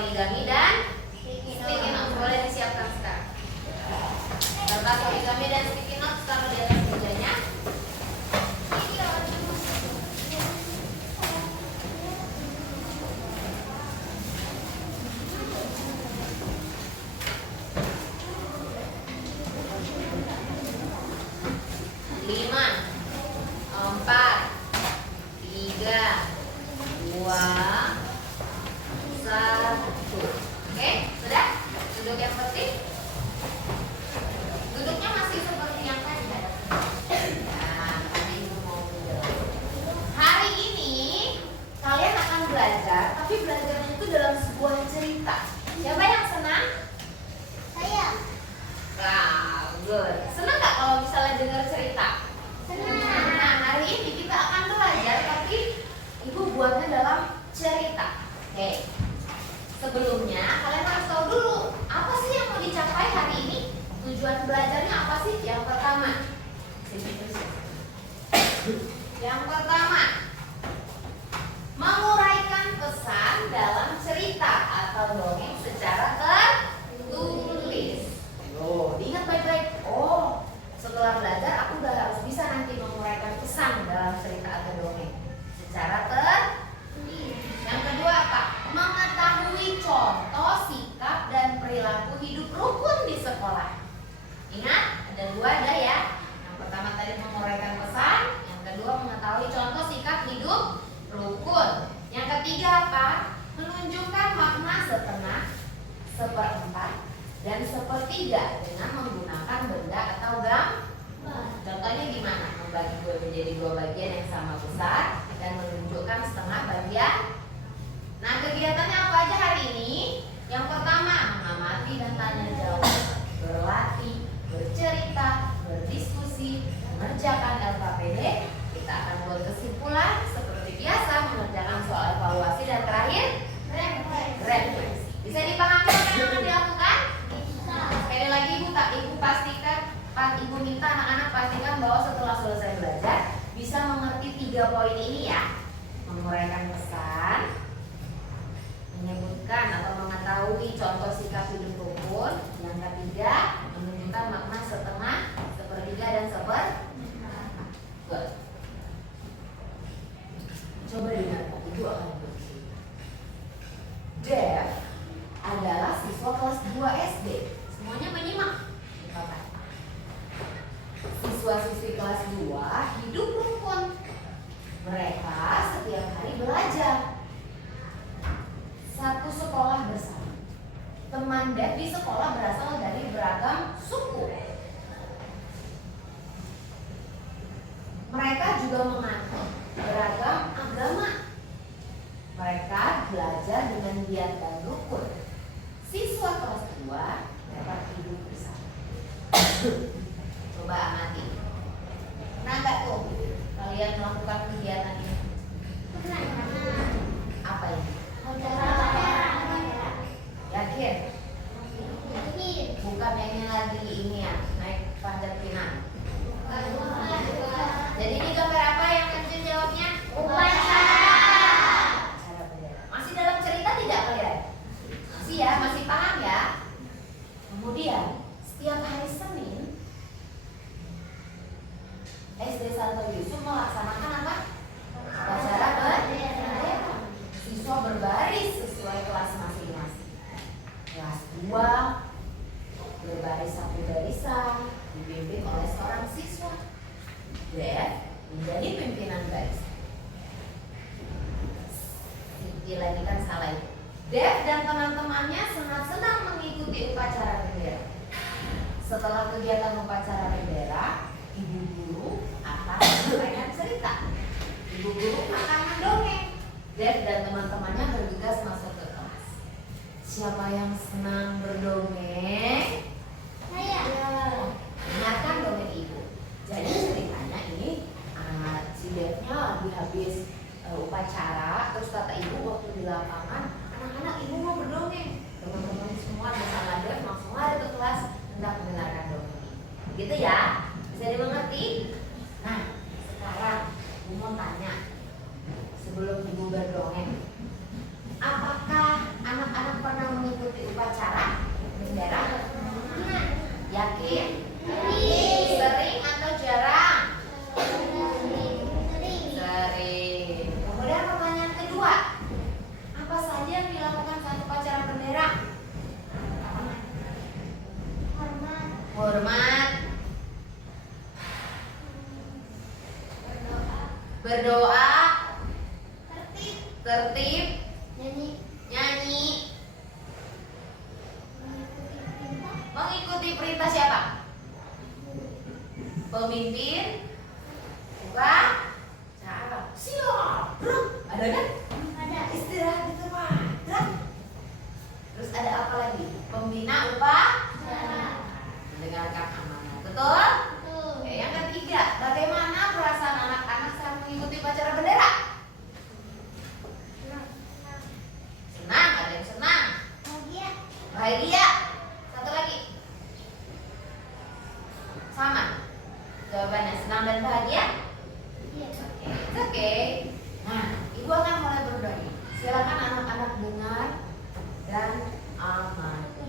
origami dan sticky note. Boleh disiapkan sekarang. Kertas origami dan sticky note taruh di atas mejanya. Lima, empat, tiga, dua, satu. Oke, sudah? Duduk yang penting. Duduknya masih seperti yang tadi. Nah, tadi Ibu mau hari ini kalian akan belajar, tapi belajarnya itu dalam sebuah cerita. Siapa yang senang? Saya. Wow, good. Senang nggak kalau misalnya dengar cerita? Senang. Nah, hari ini kita akan belajar, tapi Ibu buatnya dalam cerita. Oke. Sebelumnya kalian harus tahu dulu apa sih yang mau dicapai hari ini. Tujuan belajarnya apa sih? Yang pertama. Yang pertama, menguraikan pesan dalam cerita atau dongeng secara tertulis. Oh, diingat baik-baik. Oh, setelah belajar aku udah harus bisa nanti menguraikan pesan dalam cerita atau dongeng secara tertulis. Yang kedua apa? Mengetahui contoh, sikap, dan perilaku hidup rukun di sekolah. Ingat, ada dua ada ya. Yang pertama tadi menguraikan pesan, yang kedua mengetahui contoh, sikap, hidup rukun. Yang ketiga apa? Menunjukkan makna setengah, seperempat, dan sepertiga dengan menggunakan benda atau gambar. Contohnya gimana? Membagi menjadi dua bagian yang sama besar dan menunjukkan setengah bagian. Nah, kegiatannya apa aja hari ini? Yang pertama, mengamati dan tanya jawab, berlatih, bercerita, berdiskusi, mengerjakan LKPD. Kita akan buat kesimpulan seperti biasa, mengerjakan soal evaluasi, dan terakhir refleksi. Bisa dipahami apa yang akan dilakukan? Bisa. Sekali lagi Ibu pastikan, Ibu minta anak-anak pastikan bahwa setelah selesai belajar bisa mengerti 3 poin ini ya. Menguraikan pesan, menyebutkan atau mengetahui contoh sikap hidup rukun. Yang ketiga, menunjukkan makna setengah, sepertiga, dan seperempat. Coba lihat, Ibu akan bersih. Dev adalah siswa kelas 2 SD. Semuanya menyimak. Siswa-siswi kelas 2 hidup rukun. Mereka setiap hari belajar. Satu sekolah bersama. Teman Dev di sekolah berasal dari beragam suku. Mereka juga menganut beragam agama. Mereka belajar dengan giat dan rukun. Siswa kelas 2 dapat hidup bersama. Coba amati. Pernah nggak tuh kalian melakukan kegiatan ini? Pernah. Apa ini? Yakin? Bukan yang lagi ini ya, naik panjat pinang. Jadi ini gambar apa yang kecil jawabnya? Upacara. Acara bendera. Masih dalam cerita tidak kalian? Masih ya, masih paham ya? Kemudian setiap hari Senin SD Santo Yusuf melaksanakan apa? Upacara bendera. Siswa berbaris sesuai kelas masing-masing. Kelas 2 berbaris satu barisan, dipimpin oleh seorang siswa. Dev menjadi pimpinan barisan. Lagi kan salah itu. Dev dan teman-temannya sangat senang mengikuti upacara bendera. Setelah kegiatan upacara bendera, ibu guru akan menyampaikan cerita. Ibu guru akan mendongeng. Dev dan teman-temannya bergegas masuk ke kelas. Siapa yang senang berdongeng? Saya. Dengarkan dongeng ibu. Jadi ceritanya ini si Devnya lagi habis upacara, terus kata ibu waktu di lapangan, anak-anak ibu mau berdongeng. Teman-teman semua bersama Dev langsung lari ke kelas hendak mendengarkan dongeng. Gitu ya? Bisa dimengerti? Nah, sekarang ibu mau tanya, sebelum ibu berdongeng, apakah Anak-anak pernah mengikuti upacara bendera? Yakin? Sering atau jarang? Sering. Kemudian pertanyaan kedua, apa saja yang dilakukan saat upacara bendera? Hormat, berdoa, tertib, nyanyi, mengikuti perintah siapa? Pemimpin, bukan? Cara. Siap, gerak. Ada kan? Istirahat di tempat. Gerak. Terus ada apa lagi? Pembina upacara. Mendengarkan amanah. Betul? Oke, yang ketiga, bagaimana perasaan anak-anak saat mengikuti upacara bendera? Senang, ada yang senang. Bahagia. Satu lagi. Sama. Jawabannya senang dan bahagia? Oke. Nah, ibu akan mulai berdoa. Silakan anak-anak dengar dan amati.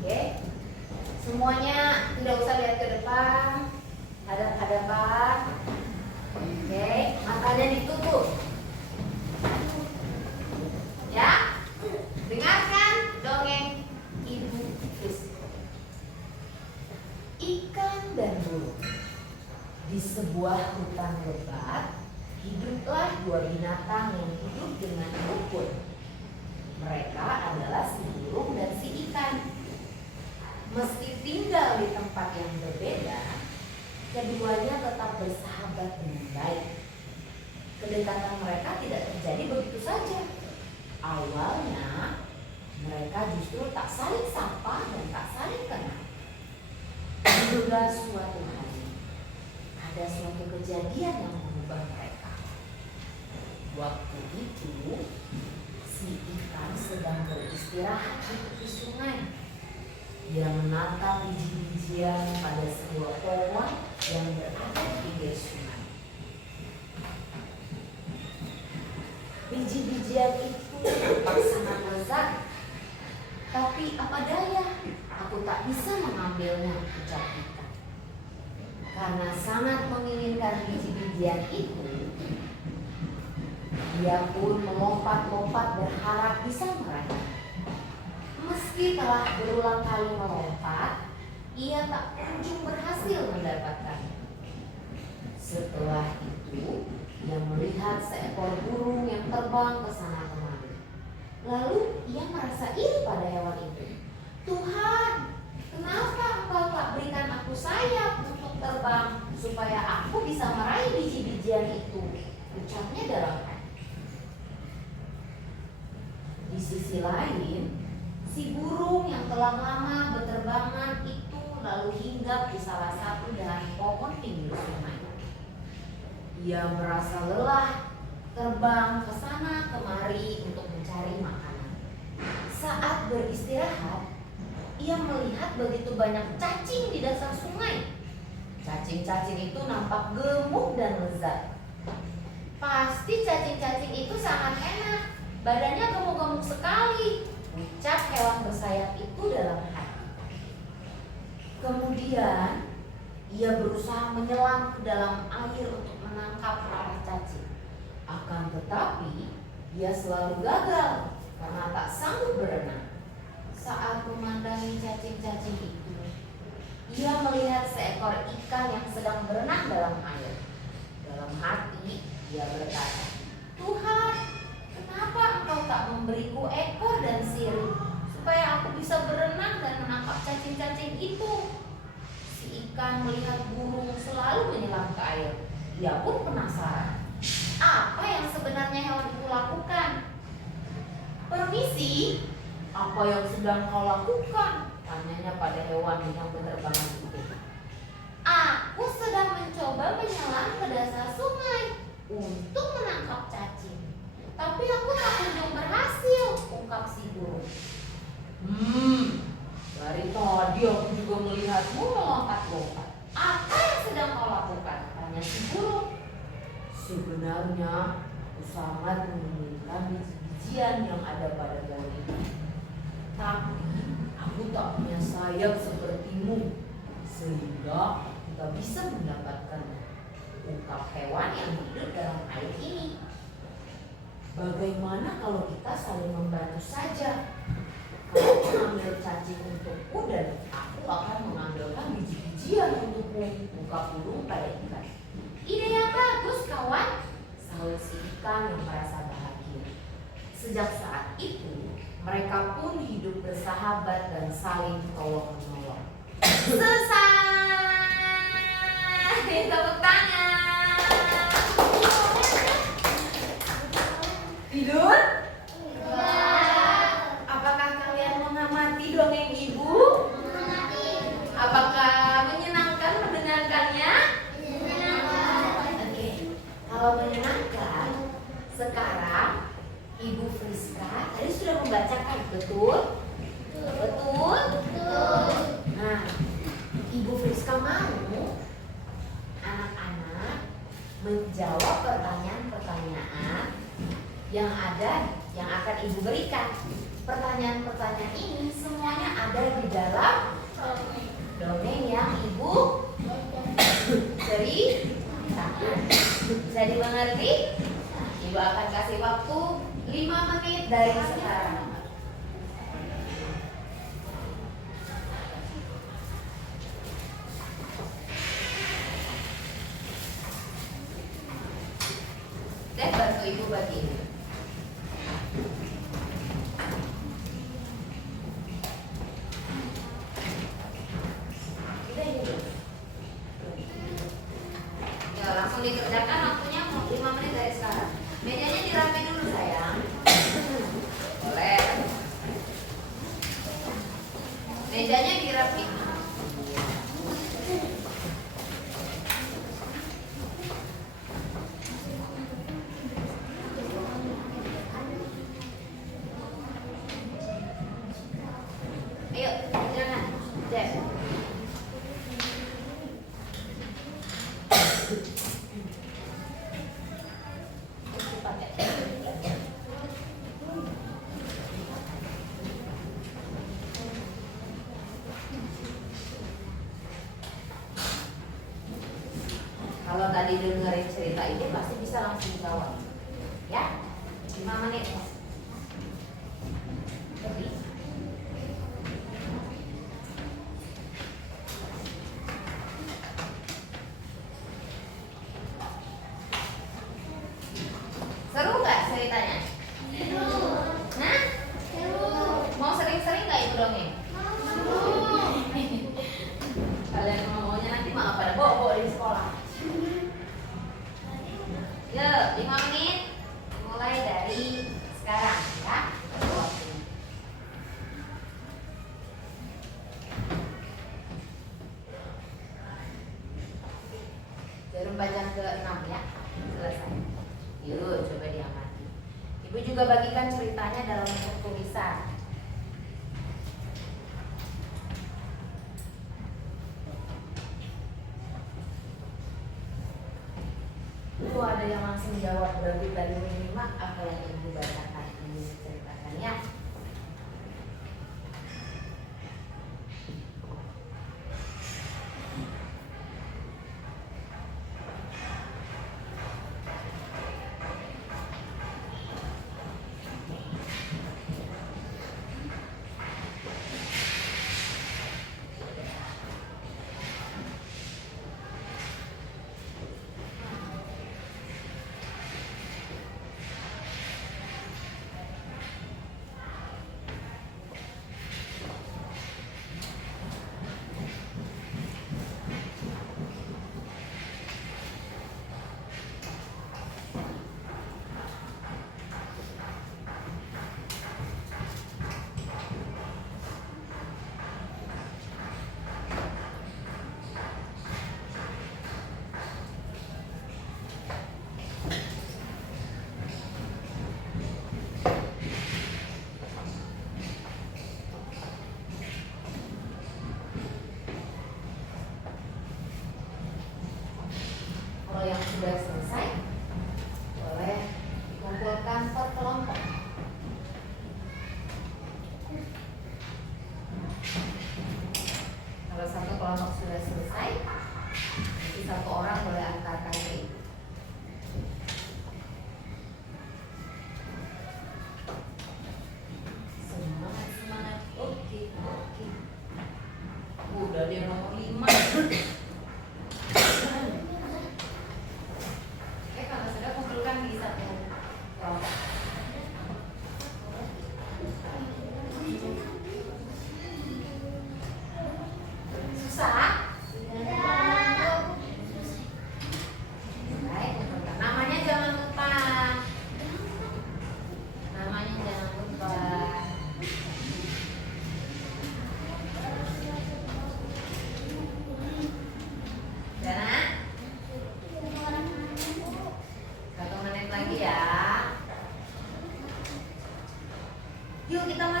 Oke. Semuanya tidak usah lihat ke depan, hadap-hadapan. Oke, matanya ditutup. Ya, dengarkan dongeng Ibu Fris. Ikan dan burung. Di sebuah hutan lebat, hiduplah dua binatang yang hidup dengan rukun. Mereka adalah si burung dan si ikan. Meski tinggal di tempat yang berbeda, keduanya tetap bersahabat dengan baik. Kedekatan mereka tidak terjadi begitu saja. Awalnya, mereka justru tak saling sapa dan tak saling kenal. Hingga suatu hari, ada suatu kejadian yang mengubah mereka. Waktu itu, si ikan sedang beristirahat di tepi sungai. Dia menatap biji-bijian pada sebuah pohon yang berada di pinggir sungai. Biji-bijian itu tampak sangat lezat. Tapi apa daya, aku tak bisa mengambilnya, ucap ikan. Karena sangat menginginkan biji-bijian itu, dia pun melompat-lompat berharap bisa meraih. Meski telah berulang kali melompat, ia tak kunjung berhasil mendapatkannya. Setelah itu, ia melihat seekor burung yang terbang ke sana kemari. Lalu ia merasa iri pada hewan itu. Tuhan, kenapa engkau tak berikan aku sayap untuk terbang supaya aku bisa meraih biji-bijian itu? Ucapnya dalam hati. Di sisi lain, si burung yang telah lama berterbangan itu lalu hinggap di salah satu dari pohon pinggir sungai. Ia merasa lelah, terbang ke sana kemari untuk mencari makanan. Saat beristirahat, ia melihat begitu banyak cacing di dasar sungai. Cacing-cacing itu nampak gemuk dan lezat. Pasti cacing-cacing itu sangat enak, badannya gemuk-gemuk sekali, ucap hewan bersayap itu dalam hati. Kemudian ia berusaha menyelam ke dalam air untuk menangkap para cacing. Akan tetapi ia selalu gagal karena tak sanggup berenang. Saat memandangi cacing-cacing itu, ia melihat seekor ikan yang sedang berenang dalam air. Dalam hati ia berkata, Tuhan, kenapa engkau tak memberiku ekor dan sirip supaya aku bisa berenang dan menangkap cacing-cacing itu? Si ikan melihat burung selalu menyelam ke air. Ia pun penasaran. Apa yang sebenarnya hewan itu lakukan? Permisi, apa yang sedang kau lakukan? Tanyanya pada hewan yang berterbangan itu. Aku sedang mencoba menyelam ke dasar sungai untuk menangkap cacing. Tapi aku tak kunjung berhasil, ungkap si burung. Dari tadi aku juga melihatmu melompat-lompat. Apa yang sedang kau lakukan? Tanya si burung. Sebenarnya Aku sangat menginginkan biji-bijian yang ada pada daun itu. Tapi aku tak punya sayap sepertimu, sehingga kita bisa mendapatkan ungkap hewan yang hidup dalam air ini. Bagaimana kalau kita saling membantu saja? Kamu mengambil cacing untukku dan aku akan mengambilkan biji-bijian untukmu, ungkap burung pada ikan. Ide yang bagus, kawan, sahut si ikan yang merasa bahagia. Sejak saat itu, mereka pun hidup bersahabat dan saling tolong-menolong. Selesai! Tepuk tangan! Tidur? Apakah kalian mengamati dongeng ibu? Apakah menyenangkan mendengarkannya? Oke, kalau menyenangkan, sekarang Ibu Friska tadi sudah membacakan, betul? Betul? Nah, Ibu Friska mau anak-anak menjawab pertanyaan-pertanyaan yang akan Ibu berikan. Pertanyaan-pertanyaan ini semuanya ada di dalam dongeng yang Ibu ceritakan. Bisa dimengerti? Ibu akan kasih waktu 5 menit dari sekarang. Dan bantu Ibu bagi ini. Ya, langsung dikerjakan, waktunya 5 menit dari sekarang. Mejanya dirapiin dulu sayang. Boleh. Mejanya dirapiin. Ayo, jangan. Jeff. Kalau tadi dengerin cerita Ibu pasti bisa langsung jawab. Ya, 5 menit. Jadi, seru nggak ceritanya? Nah, mau sering-sering nggak Ibu dongeng? Kalian maunya nanti malah pada bobo di sekolah. Yuk, 5 menit mulai dari sekarang ya. Jarum panjang ke-6 ya. Selesai. Yuk, coba diamati. Ibu juga bagikan ceritanya dalam bentuk tulisan. Itu ada yang langsung jawab, berarti tadi menyimak apa yang Ibu bacakan ini ceritakan ya.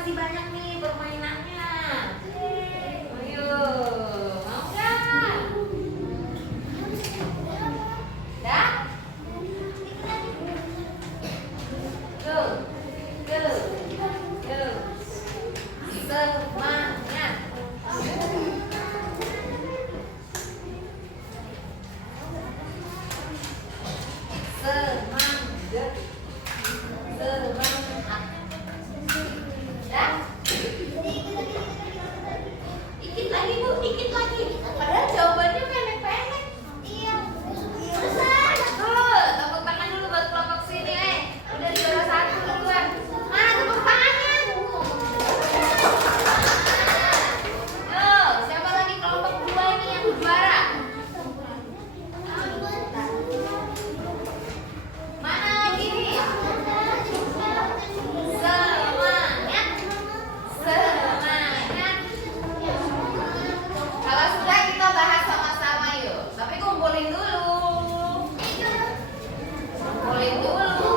masih banyak nih permainannya. Ayo, mau nggak? Dah? Tuh, tuh, tuh. Semangat. Semangat. Semangat. Ya? Dikit lagi Bu, dikit lagi. Padahal jawabannya pendek-pendek. Iya. Tuh, tepuk tangan dulu buat kelompok sini. Udah juara 1 duluan. Mana tepuk tangannya? Tuh, siapa lagi kelompok 2 ini yang juara? Mana lagi nih? Semangat. Semangat. Kalau sudah kita bahas sama-sama yuk. Tapi kumpulin dulu. Kumpulin dulu.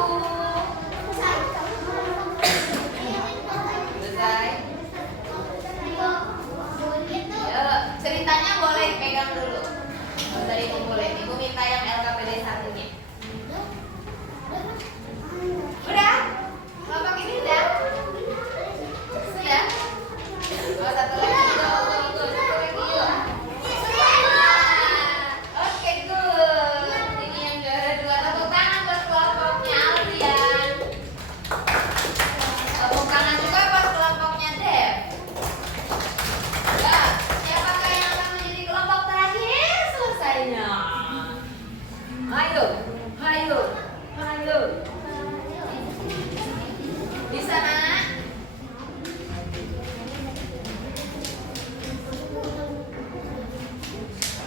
Selesai. Yuk, ceritanya boleh pegang dulu. Nggak usah dikumpulin. Ibu minta yang LKPD 1-nya. Udah? Kelompok ini udah? Sudah? Oh, satu lagi. Tuh, satu lagi yuk. Oke, good. Ini yang juara 2. Tepuk tangan buat kelompoknya Alfian. Tepuk tangan juga buat kelompoknya Dev. Ya, siapakah yang akan menjadi kelompok terakhir selesainya? Ayo, ayo, ayo. Di sana.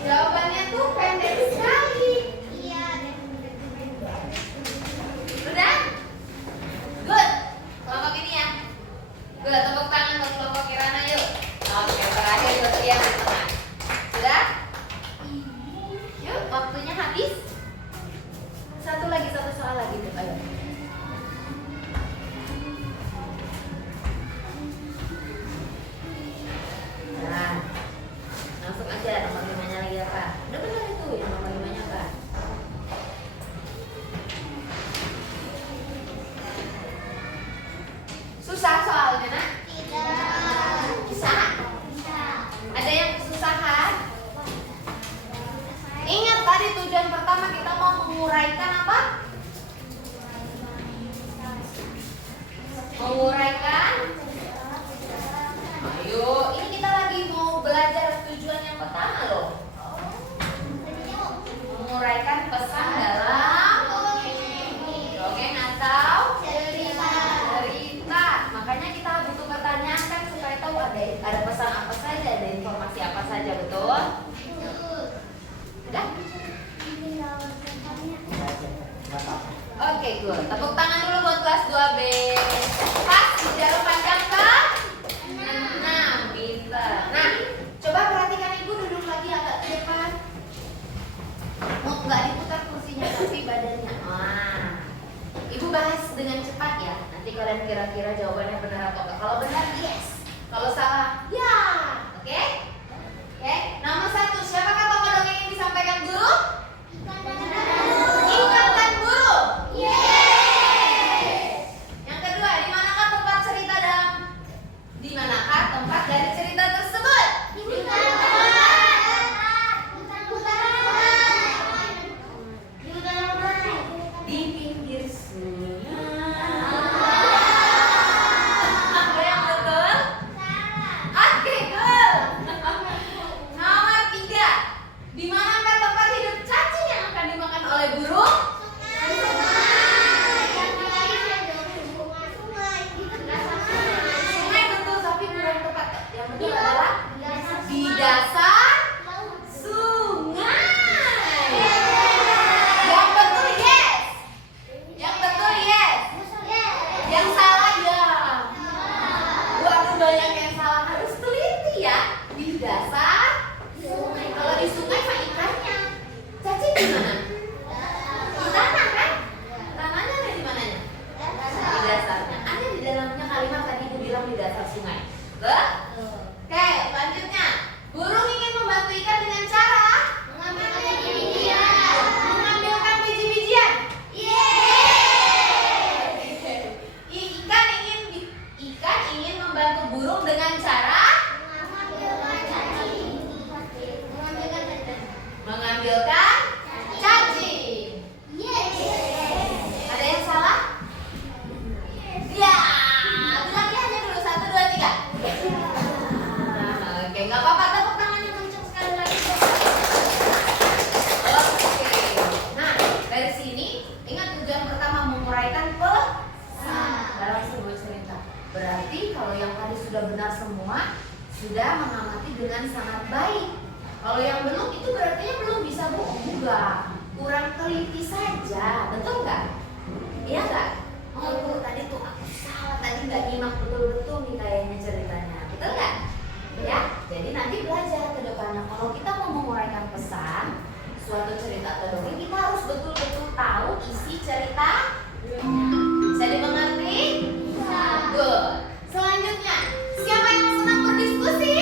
Jawabannya tuh pendek sekali. Udah? Good. Kelompok ini ya. Good. Tepuk tangan buat kelompok Kirana yuk. Oke, terakhir buat dia di tengah. Sudah? Yuk, waktunya habis. Satu soal lagi tuh. Ayo. Nah, langsung aja nomor 5-nya lagi apa? Udah benar itu, yang nomor 5-nya apa? Susah soalnya, nak? Tidak. Bisa? Ada yang kesusahan? Ingat tadi tujuan pertama kita mau menguraikan apa? Menguraikan? Ayo, ini kita lagi mau belajar tujuan yang pertama loh. Menguraikan pesan dalam dongeng atau cerita. Makanya kita butuh pertanyaan kan supaya tahu ada pesan apa saja, ada informasi apa saja, betul? Udah? Oke, good. Tepuk tangan dulu buat kelas 2B. Pas, jarum panjang ke 6. Pinter. Nah, coba perhatikan ibu duduk lagi agak ke depan. Mau nggak diputar kursinya tapi badannya. Wah. Ibu bahas dengan cepat ya. Nanti kalian kira-kira jawabannya benar atau enggak. Kalau benar, yes. Kalau salah, ya. Oke? Oke. Nomor 1, siapakah tokoh dongeng yang disampaikan guru? Ikan dan burung. Yang kedua, di manakah tempat cerita di manakah tempat dari cerita tersebut? Di pinggir sungai. Apa yang betul? Oke, good. Nomor 3, di manakah tempat hidup cacing yang akan dimakan menguraikan pesan dalam sebuah cerita. Berarti kalau yang tadi sudah benar semua, sudah mengamati dengan sangat baik. Kalau yang belum, itu berarti belum bisa bohong juga, kurang teliti saja, betul nggak? Iya nggak? Oh, tadi tuh aku salah, tadi nggak nyimak betul-betul nih kayaknya ceritanya, betul nggak? Ya, jadi nanti belajar ke depannya. Kalau kita mau menguraikan pesan suatu cerita atau dongeng, kita harus betul-betul tahu isi cerita. Bisa dimengerti? Bisa. Good. Selanjutnya, siapa yang senang berdiskusi?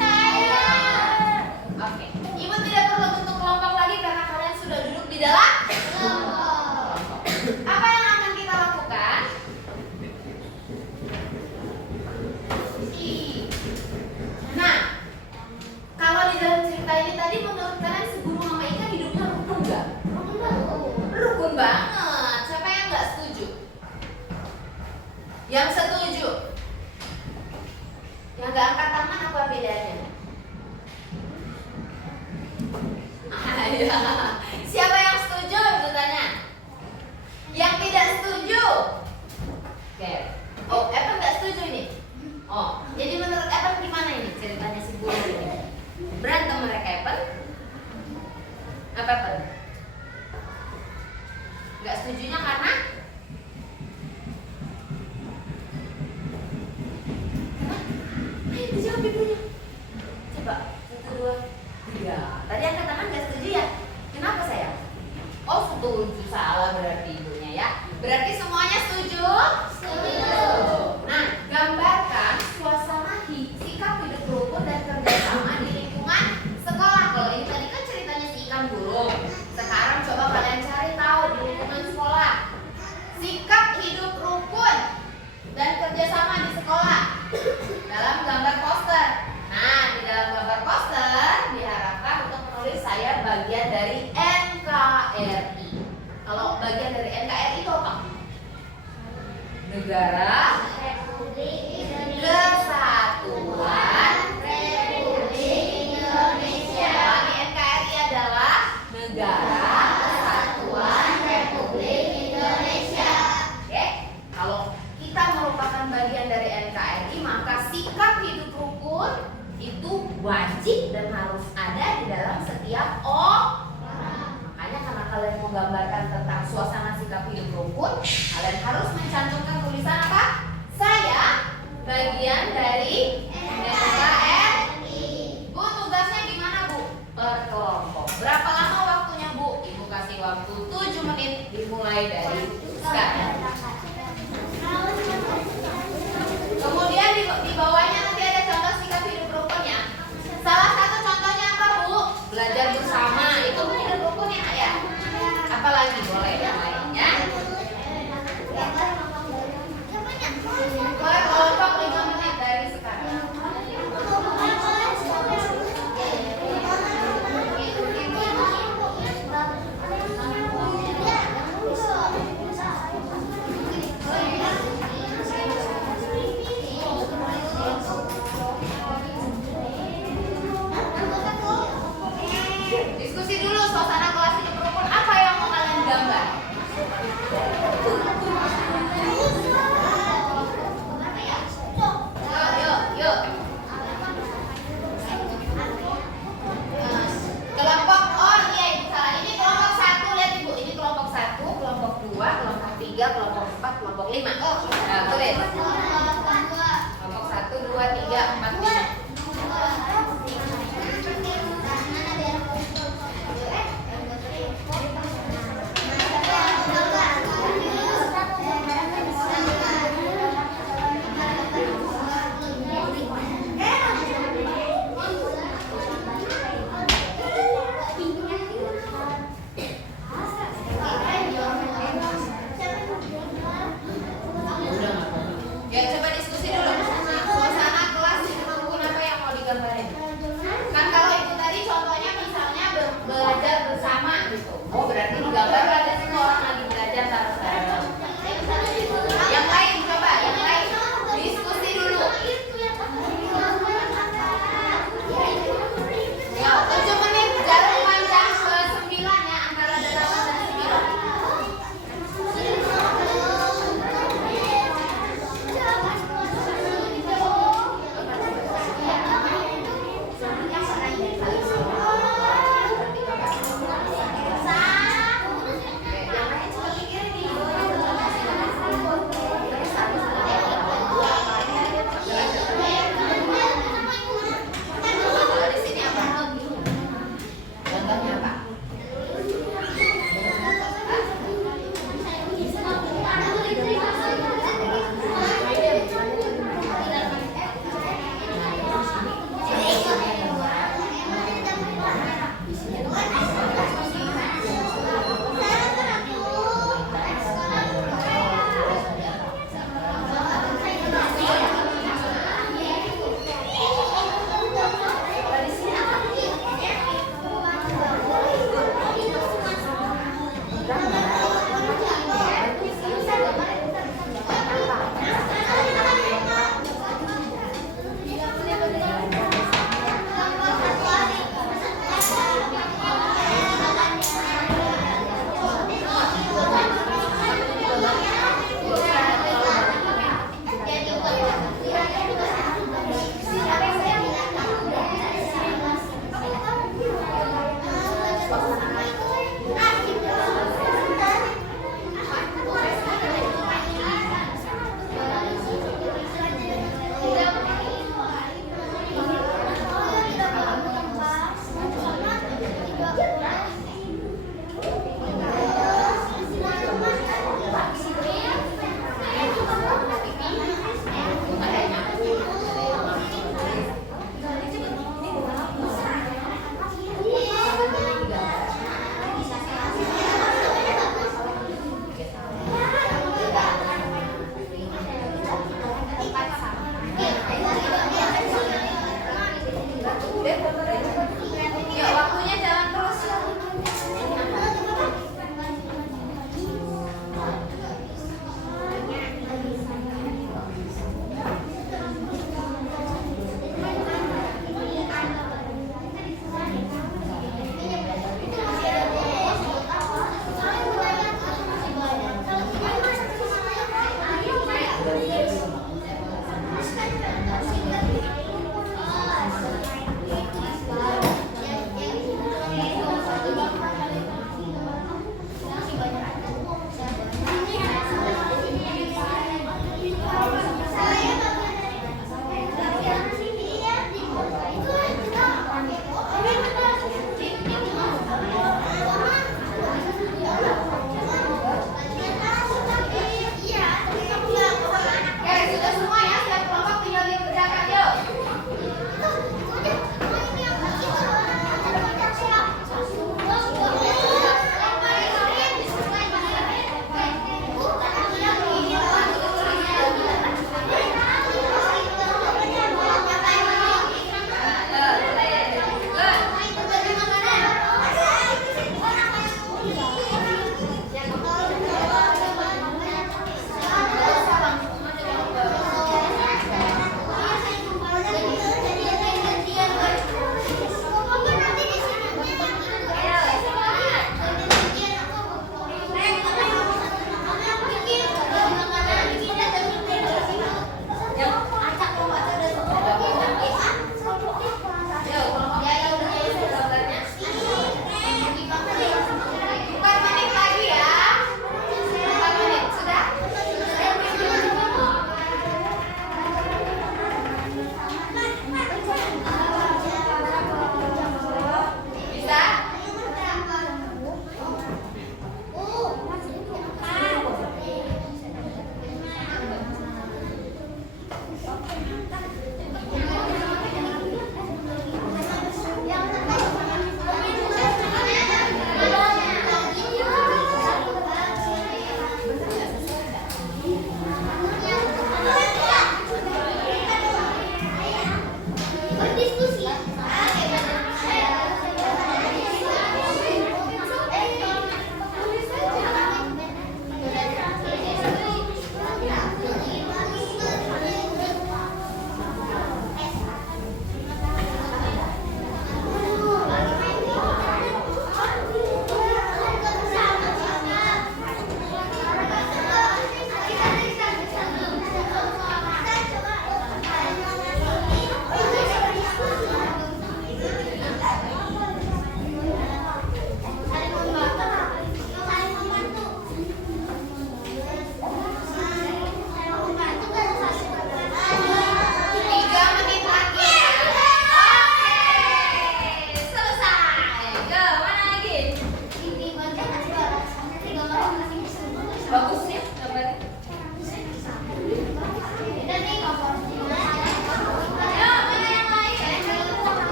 Saya. Oke. Ibu tidak perlu bentuk kelompok lagi karena kalian sudah duduk di dalam kelompok. Apa yang akan kita lakukan? Nah, kalau di dalam cerita ini tadi menurut kalian si burung sama ikan hidupnya rukun nggak? Rukun banget. Siapa yang nggak setuju? Yang setuju? Yang nggak angkat tangan apa bedanya? Siapa yang setuju? Bertanya. Yang tidak setuju? Oke. Oh, Evan nggak setuju ini. Oh, jadi menurut Evan gimana ini ceritanya si burung ini? Berantem mereka Evan? Apa Evan? Nggak setujunya karena? Ayo dijawab ibunya. Coba, 1, 2, 3. Tadi angkat tangan nggak setuju ya? Kenapa sayang? Oh, setuju, salah berarti ibunya ya. Berarti semuanya setuju? Setuju. Nah, gambarkan suasana sikap hidup rukun dan kerjasama di lingkungan sekolah. Kalau ini tadi kan ceritanya si ikan burung. Sekarang coba kalian cari tahu di lingkungan sekolah. Sikap hidup rukun dan kerjasama di sekolah dalam gambar poster. Nah, di dalam gambar poster diharapkan untuk menulis saya bagian dari NKRI. Kalau bagian dari NKRI itu apa? Negara Kesatuan Republik Indonesia. Di NKRI adalah Negara Kesatuan Republik Indonesia. Oke, kalau kita merupakan bagian dari NKRI, maka sikap hidup rukun itu wajib dan harus ada di dalam setiap orang. Makanya karena kalian menggambarkan tentang suasana sikap hidup rukun, kalian harus mencantumkan tulisan apa? Saya bagian dari NKRI. Bu, tugasnya gimana Bu? Berkelompok. Berapa lama waktunya Bu? Ibu kasih waktu 7 menit dimulai dari sekarang. Kemudian di bawahnya nanti ada contoh sikap hidup rukunnya. Salah satu contohnya apa Bu? Belajar bersama. Itu hidup rukun ya Nak ya? Apalagi boleh yang lainnya? Berkelompok 5 menit dari sekarang. Diskusi dulu suasana kelas hidup rukun. Apa yang mau kalian gambar? Yuk. Kelompok, oh iya Ibu salah. Ini kelompok 1, lihat Ibu. Ini kelompok 1, kelompok 2, kelompok 3, kelompok 4, kelompok 5. Nah, tulis. Kelompok 1, 2, 3, 4, 5. Ya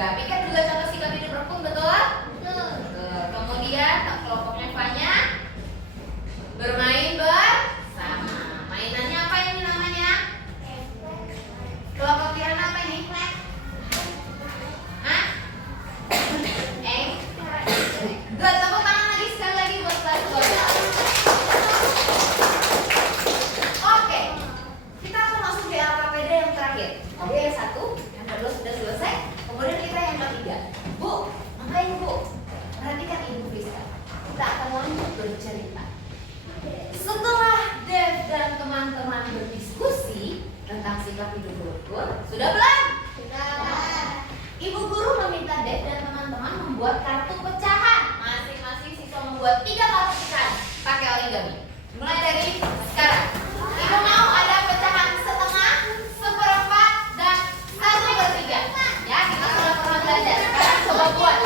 Ya, piket juga contoh sikap hidup rukun, betul? Betul. Kemudian kelompoknya Fanya bermain bersama. Mainannya apa ini namanya? Kelompok Kirana apa ini? Hah? Good, tepuk tangan lagi sekali lagi buat kelas 12. Oke, kita akan masuk di LKPD yang terakhir. Oke, yang satu, yang kedua sudah selesai. Kemudian kita yang ketiga. Bu, ngapain Bu? Perhatikan Ibu Friska. Kita akan lanjut bercerita. Setelah Dev dan teman-teman berdiskusi tentang sikap hidup rukun, sudah belum? Sudah. Ibu guru meminta Dev dan teman-teman membuat kartu pecahan. Masing-masing siswa membuat 3 kartu pecahan pakai origami. Mulai dari sekarang. Ibu mau ada pecahan setengah, seperempat, dan 1/3. Ya, kita sudah pernah belajar. Sekarang coba buat.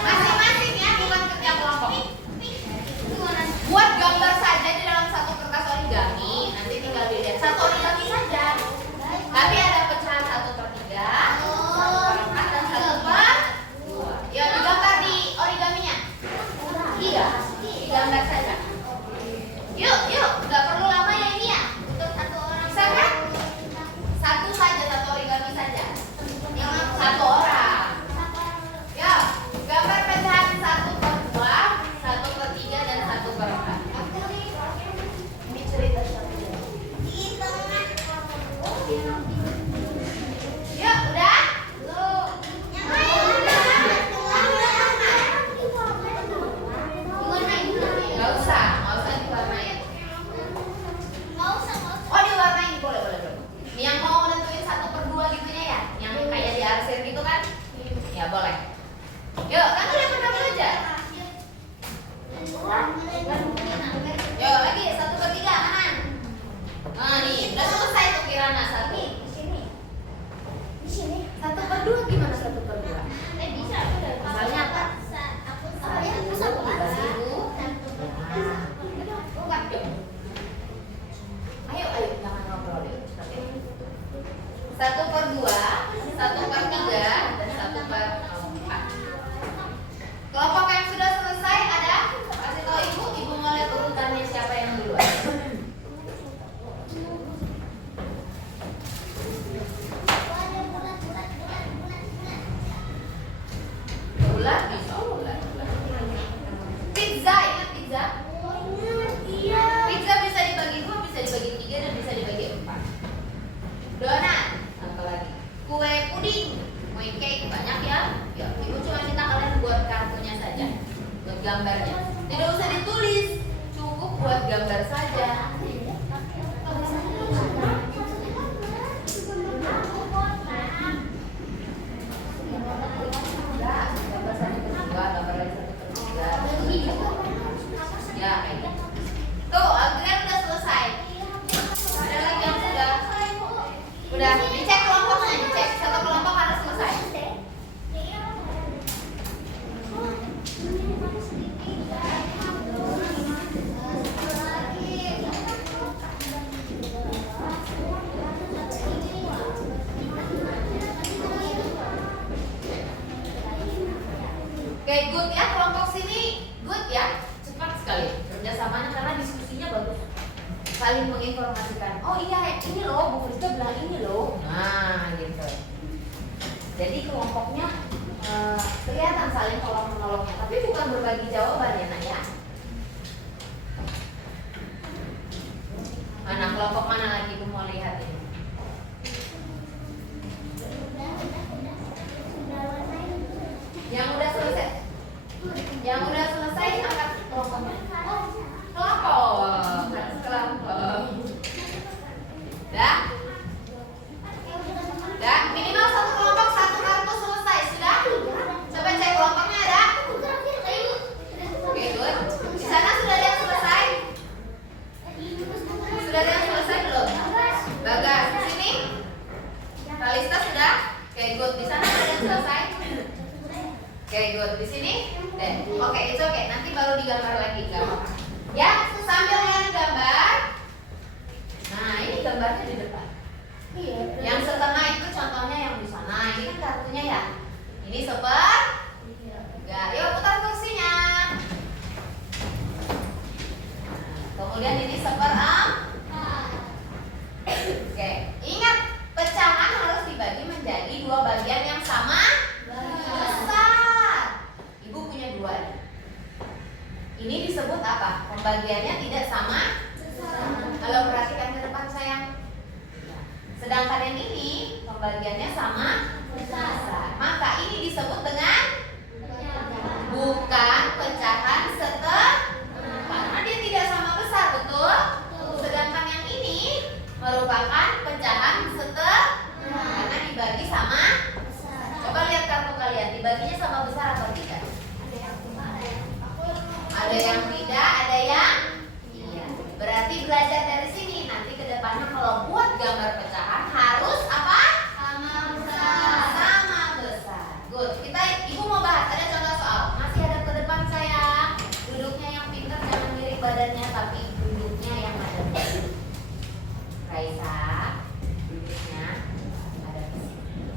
Masing-masing ya, bukan kerja kelompok. Buat gambar saja di dalam satu kertas origami. Nanti tinggal dilihat satu origami saja. Tapi ada pecahan 1/3, 1/4, dan 1/2. Ya, digambar di origaminya. Iya, digambar saja. Yuk, nggak perlu lama ya ini ya. Untuk satu orang. Bisa kan? Satu saja, satu origami saja. Yang satu orang. Ya, gambar pecahan 1/2, 1/3, dan 1/4. Ini cerita siapa? Yuk, udah? Nggak usah diwarnain. Oh, diwarnain, boleh. Ini yang mau nentuin 1/2 gitunya ya? Yang kayak diarsir gitu kan? Ya, boleh. Yuk, kan udah pernah belajar. Yuk, lagi 1/3, mana? Nah, nih, udah selesai tuh Kirana. 1/2 gimana 1/2? Misalnya apa? Ayo, jangan ngobrol deh. 1/2, 1/3, dan 1/4. Kelompok yang sudah selesai ada? Kasih tahu ibu mau lihat urutannya siapa yang duluan. Bulat bisa, bulat. Pizza, ingat pizza? Pizza bisa dibagi 2, bisa dibagi 3, dan bisa dibagi 4. Donat, apa lagi? Kue puding, kue cake, banyak ya. Ya, ibu cuma minta kalian buat kartunya saja, buat gambarnya. Tidak usah ditulis, cukup buat gambar saja. Ya, tuh, akhirnya udah selesai. Ada lagi yang udah dicek kelompoknya, dicek satu kelompok harus selesai. Oke, good ya, kelompok sini good ya, cepat sekali kerjasamanya karena diskusinya bagus, saling menginformasikan. Oh iya, ini loh Bu Friska bilang ini loh. Nah gitu. Jadi kelompoknya kelihatan saling tolong menolongnya, tapi bukan berbagi jawaban ya Nak ya. Mana kelompok mana lagi Bu mau lihat ini? Yang udah selesai. Yang udah selesai angkat kelompoknya. Kelompok, harus kelompok. Dah? Dah, minimal satu kelompok satu kartu selesai, sudah? Coba cek kelompoknya ada? Oke, good. Di sana sudah ada yang selesai? Sudah ada yang selesai belum? Bagas, di sini? Kalista sudah? Oke, good. Di sana sudah ada yang selesai? Oke, good. Di sini? Oke, itu oke. Nanti nanti baru digambar lagi, nggak apa-apa. Ya, sambil lihat gambar. Nah, ini gambarnya di depan. Yang setengah itu contohnya yang di sana. Ini kan kartunya ya. Ini sepertiga. Yuk putar kursinya. Kemudian ini seperempat. Oke, ingat pecahan harus dibagi menjadi dua bagian yang sama besar. Ibu punya dua nih. Ini disebut apa? Pembagiannya tidak sama besar. Kalau perhatikan ke depan sayang. Sedangkan yang ini pembagiannya sama besar. Maka ini disebut dengan bukan pecahan setengah. Karena dia tidak sama besar, betul? Sedangkan yang ini merupakan pecahan setengah karena dibagi sama besar. Coba lihat kartu kalian, dibaginya sama besar atau tidak? Ada yang tidak, ada yang iya. Berarti belajar dari sini. Nanti ke depannya kalau buat gambar pecahan harus apa? Sama besar. Sama besar. Good. Ibu mau bahas, ada contoh soal. Masih ada ke depan sayang. Duduknya yang pintar, jangan miring badannya, tapi duduknya yang ada di sini. Raisa, duduknya ada di sini.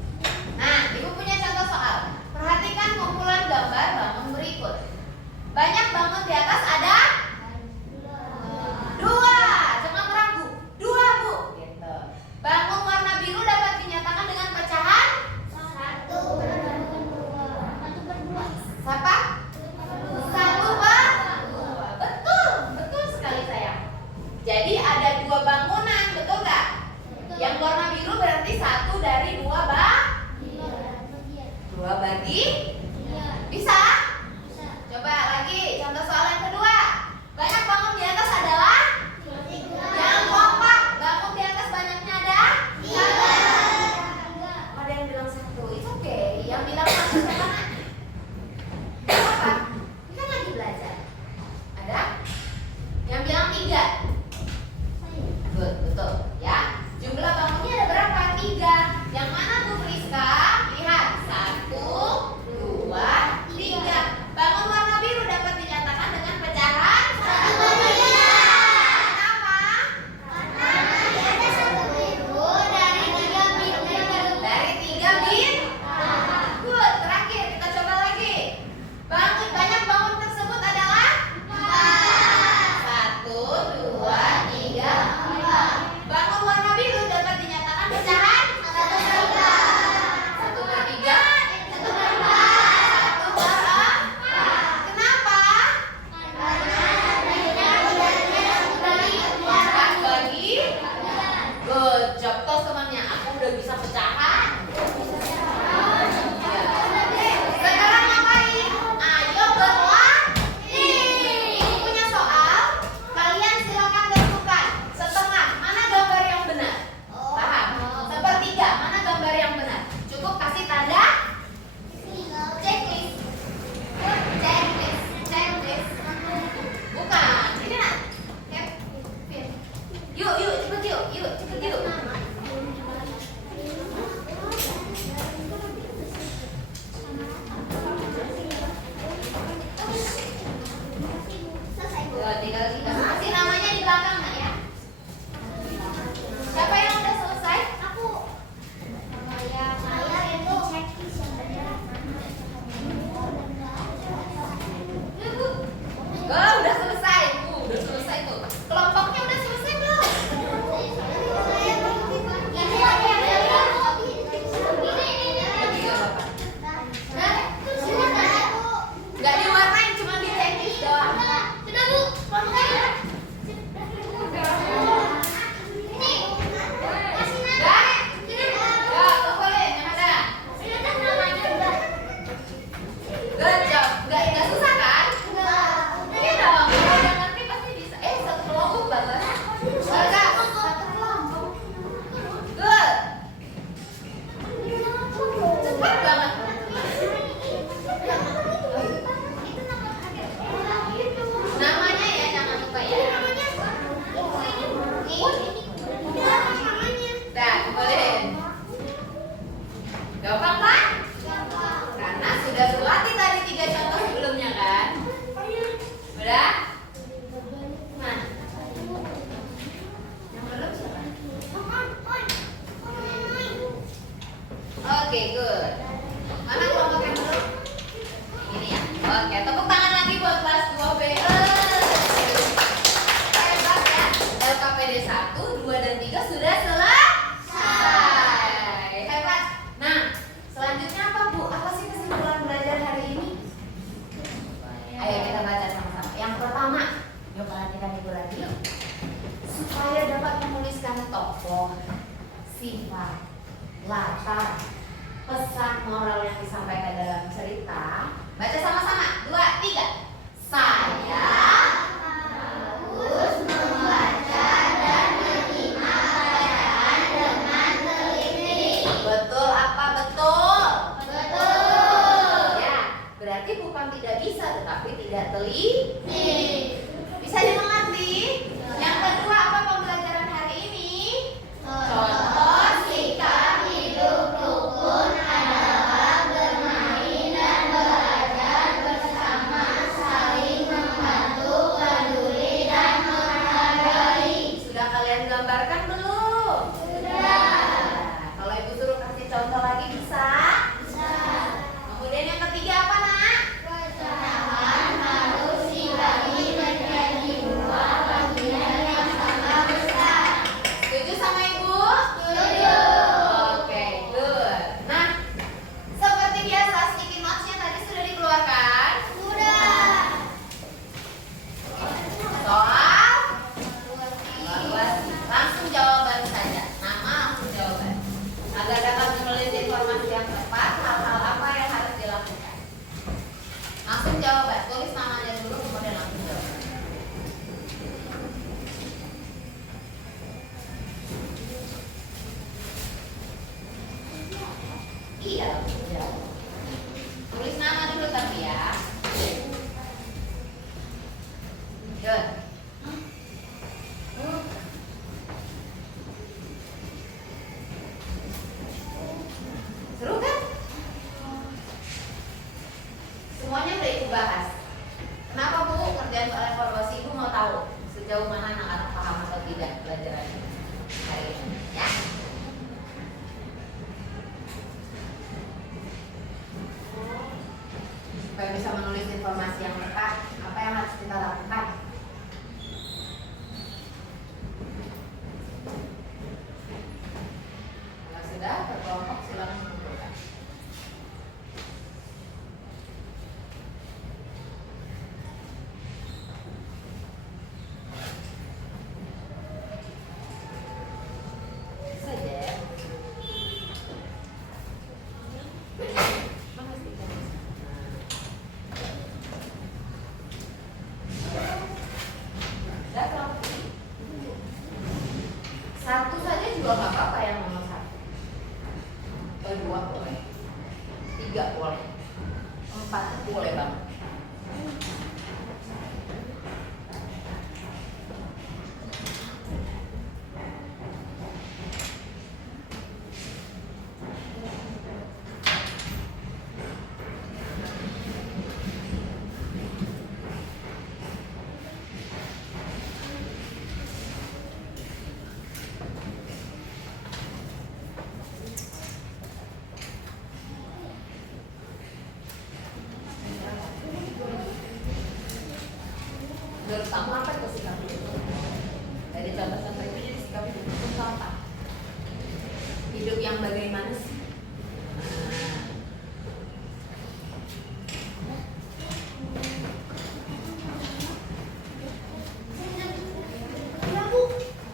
Nah, ibu punya contoh soal. Perhatikan kumpulan gambar bangun berikut. Banyak bangun di atas ada dua. Jangan ragu, dua bu. Gitu. Bangun warna biru dapat dinyatakan dengan pecahan satu per dua. Siapa? Satu per dua. Betul, betul sekali sayang. Jadi ada dua bangunan, betul nggak? Yang warna biru berarti satu dari dua dua bagi. Bisa? Coba lagi, contoh soal yang kedua. Banyak bangun di atas adalah yang kompak. Bangun di atas banyaknya ada tiga. Ada yang bilang satu, itu oke. Yang bilang satu siapa? Apa? Kita lagi belajar. Ada? Yang bilang tiga. Good, betul. Ya. Jumlah bangunnya ada berapa? Tiga. Yang mana Bu Friska? Lihat, satu, dua, tiga. Bangun warna biru dapat dinyatakan dengan pecahan satu per tiga. Kenapa? Dari tiga bintang. Good. Terakhir kita coba lagi. Banyak bangun tersebut adalah satu, dua, tiga, empat. Bangun warna biru dapat dinyatakan pecahan satu per tiga. Satu per tiga. Satu per empat. Satu per empat. Kenapa? Empat bagi. Good job. Tos temannya, aku udah bisa pecahan. Sekarang ngapain? Ayo berlatih. Ibu punya soal. Kalian silakan tentukan. Setengah, mana gambar yang benar? Paham? Sepertiga, mana gambar yang benar? Cukup kasih tanda checklist. Checklist. Bukan. Ini nak. Yuk, cepet yuk. Tinggal kita kasih namanya di belakang nak ya. Siapa yang udah selesai? Aku. Saya itu checklist yang benar. Udah selesai. Udah selesai tuh. Kelompoknya udah selesai belum? Nggak diwarnain, cuma di checklist doang. Sudah bu, Good job. Nggak susah kan? Iya dong. Kalau udah ngerti pasti bisa. Satu kelompok menyebutkan tokoh, sifat, latar, pesan moral yang disampaikan dalam cerita. Baca sama-sama. 2, 3. Saya harus membaca dan menyimak bacaan dengan teliti. Betul apa betul? Betul. Ya, berarti bukan tidak bisa, tetapi tidak teliti. Bisa dimengerti? Yang kedua, apa pembelajaran hari ini? Contoh sikap hidup rukun adalah bermain dan belajar bersama, saling membantu, peduli dan menghargai. Sudah kalian gambarkan belum? Sudah. Kalau ibu suruh kasih contoh lagi bisa? Bisa. Kemudian yang ketiga apa, Nak? Pecahan harus dibagi menjadi 2 bagian yang sama besar. Setuju sama ibu? Setuju. Oke, good. Nah, seperti biasa sticky notes-nya tadi sudah dikeluarkan? Sudah. Soal evaluasi. Langsung jawaban saja. Nama langsung jawaban. Agar dapat menulis informasi yang tepat, hal-hal apa yang harus dilakukan. Langsung jawaban. Tulis namanya dulu, kemudian langsung jawab. Iya, iya. Tulis nama dulu tapi ya. Good. Seru kan? Semuanya udah ibu bahas. Kenapa Bu? Kerjaan soal evaluasi ibu mau tahu sejauh mana anak-anak paham atau tidak pelajarannya hari ini, ya? Supaya bisa menulis informasi yang tepat, apa yang harus kita lakukan? Kalau sudah berkelompok silakan mengumpulkan. Saja. Mana sih kan? Sudah kelompok ini. Satu saja juga nggak apa-apa yang nomor 1. Atau 2 boleh. 3 boleh. 4 boleh banget. Menurut kamu apa itu sikap hidup? Dari contoh-contoh itu jadi sikap hidup itu apa? Hidup yang bagaimana sih?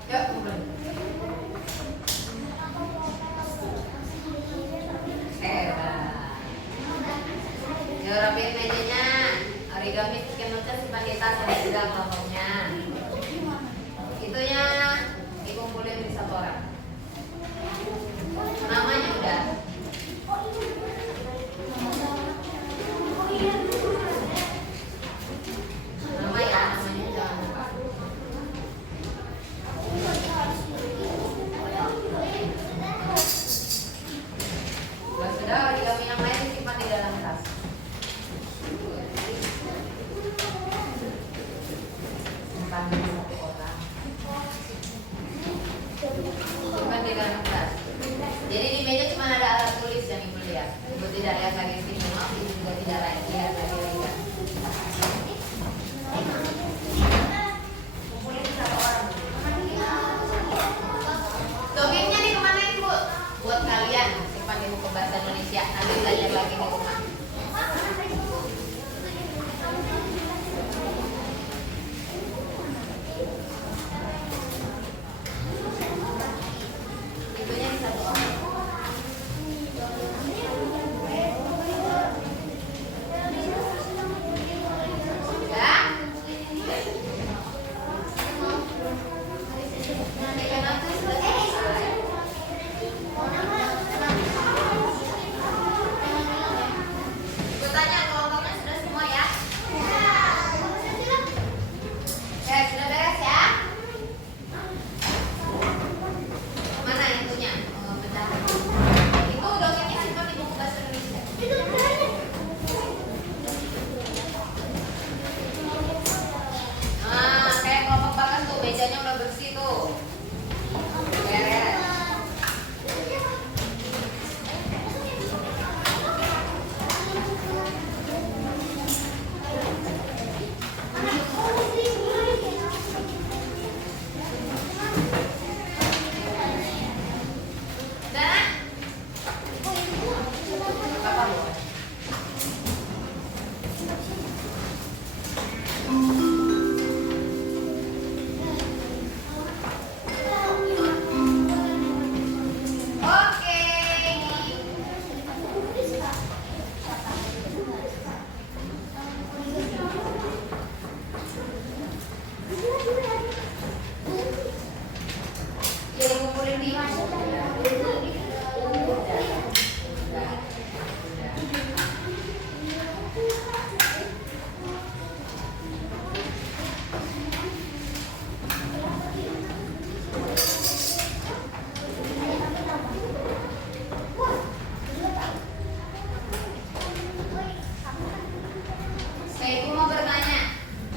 Ya, mulai. Hebat. Ya, rapiin mejanya. Origami bikin notes simpan di tas ada juga kelompoknya. Itunya dikumpulin di satu orang. Namanya udah. Nama ya, namanya jangan lupa. Kalau sudah origami yang lain disimpan di dalam tas.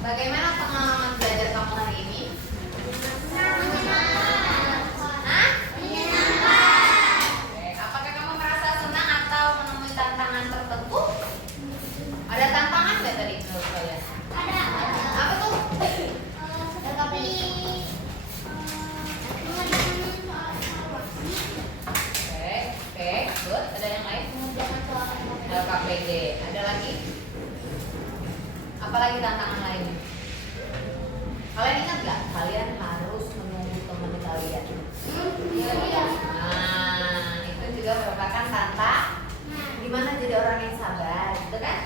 Bagaimana pengalaman belajar kamu hari ini? Hah? Oke, apakah kamu merasa senang atau menemui tantangan tertentu? Ada tantangan nggak tadi menurut kalian? Apa tuh? Oke, good. Ada yang lain? LKPD. Ada lagi? Apalagi tantangan lainnya? Kalian ingat nggak? Kalian harus menunggu teman kalian. Nah, itu juga merupakan tantangan. Gimana jadi orang yang sabar, gitu kan?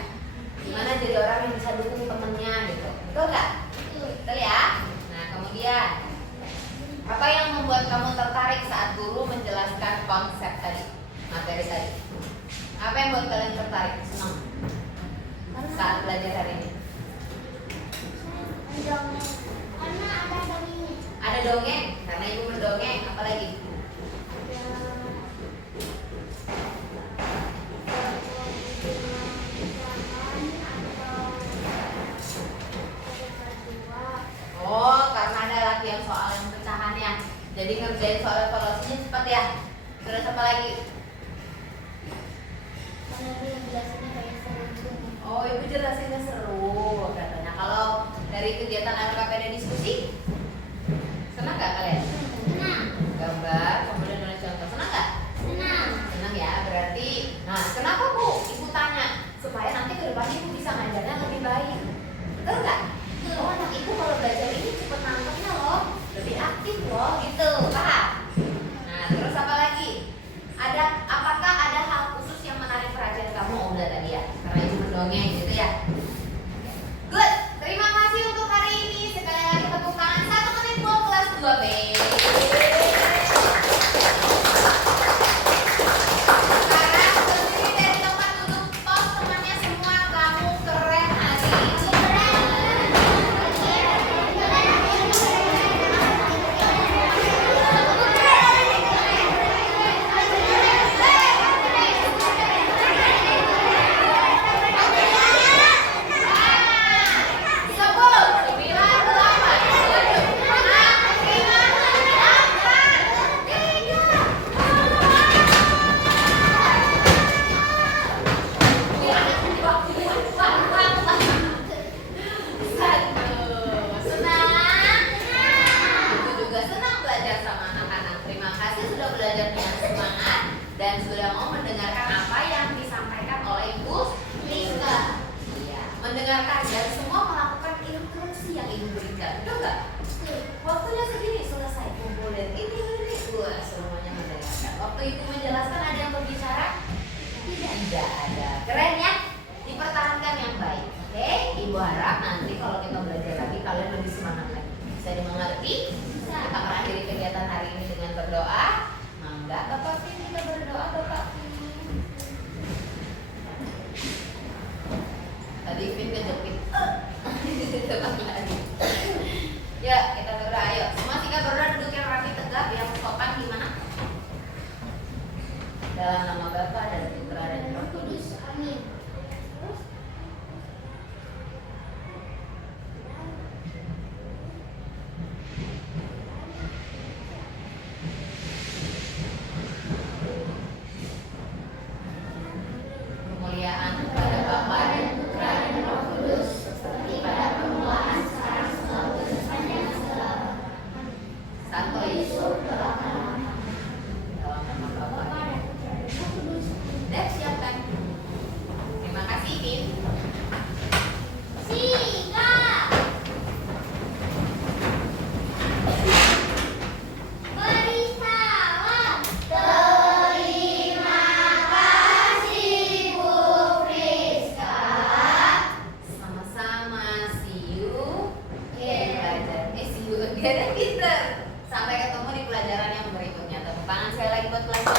Gimana jadi orang yang bisa dukung temennya, gitu. Betul nggak? Betul ya? Nah, kemudian apa yang membuat kamu tertarik saat guru menjelaskan konsep tadi, materi tadi? Apa yang membuat kalian tertarik, senang saat belajar hari ini? Karena ada dongengnya. Ada dongeng, karena ibu mendongeng. Apa lagi? Oh, karena ada latihan soal yang pecahan ya. Jadi ngerjain soal evaluasinya cepat ya. Terus apa lagi? Oh, ibu jelasinnya seru katanya. Kalau dari kegiatan LKPD diskusi, senang nggak kalian? Gambar, kemudian nulis contoh, senang nggak? Senang ya, berarti. Nah, kenapa Bu? Ibu tanya supaya nanti ke depannya ibu bisa ngajarnya lebih baik. Betul nggak? Oh, anak ibu kalau belajar ini cepet nangkepnya loh, lebih aktif loh, gitu, paham? Nah, terus apa lagi? Apakah ada hal khusus yang menarik perhatian kamu? Oh, udah tadi ya, karena ibu mendongeng gitu ya. Good, terima kasih untuk hari ini. Sekali lagi tepuk tangan 1 menit buat kelas 2B. Sekarang berdiri dari tempat duduk, tos temannya semua. Kamu keren hari ini. Dan sudah mau mendengarkan apa yang disampaikan oleh Bu Rizka. Iya, mendengarkan dan semua melakukan instruksi yang ibu berikan. Betul nggak? Waktunya segini selesai kumpulin ini. Wah, semuanya mendengarkan. Waktu ibu menjelaskan ada yang berbicara? Tidak ada. Keren ya? Dipertahankan yang baik. Oke, ibu harap nanti kalau kita belajar lagi kalian lebih semangat lagi. Bisa dimengerti? Kita mengakhiri kegiatan hari ini dengan berdoa. Mangga Bapak Vin, kita berdoa Bapak Vin. Tadi Vin kejepit. Ya, kita berdoa. Ayo, semua tinggal berdoa, duduk yang rapi tegak, yang sopan gimana? Dalam nama Bapa dan Putra dan Roh Kudus. Amin. Kemuliaan kepada Bapa dan Putra dan Roh Kudus, seperti pada permulaan, sekarang, selalu, dan sepanjang segala abad. Santo Yesus, doakan dalam nama Bapa dan Putra dan Roh Kudus. Dan siapkan. Terima kasih, Vin. Sampai ketemu di pelajaran yang berikutnya. Tepuk tangan sekali lagi buat kelas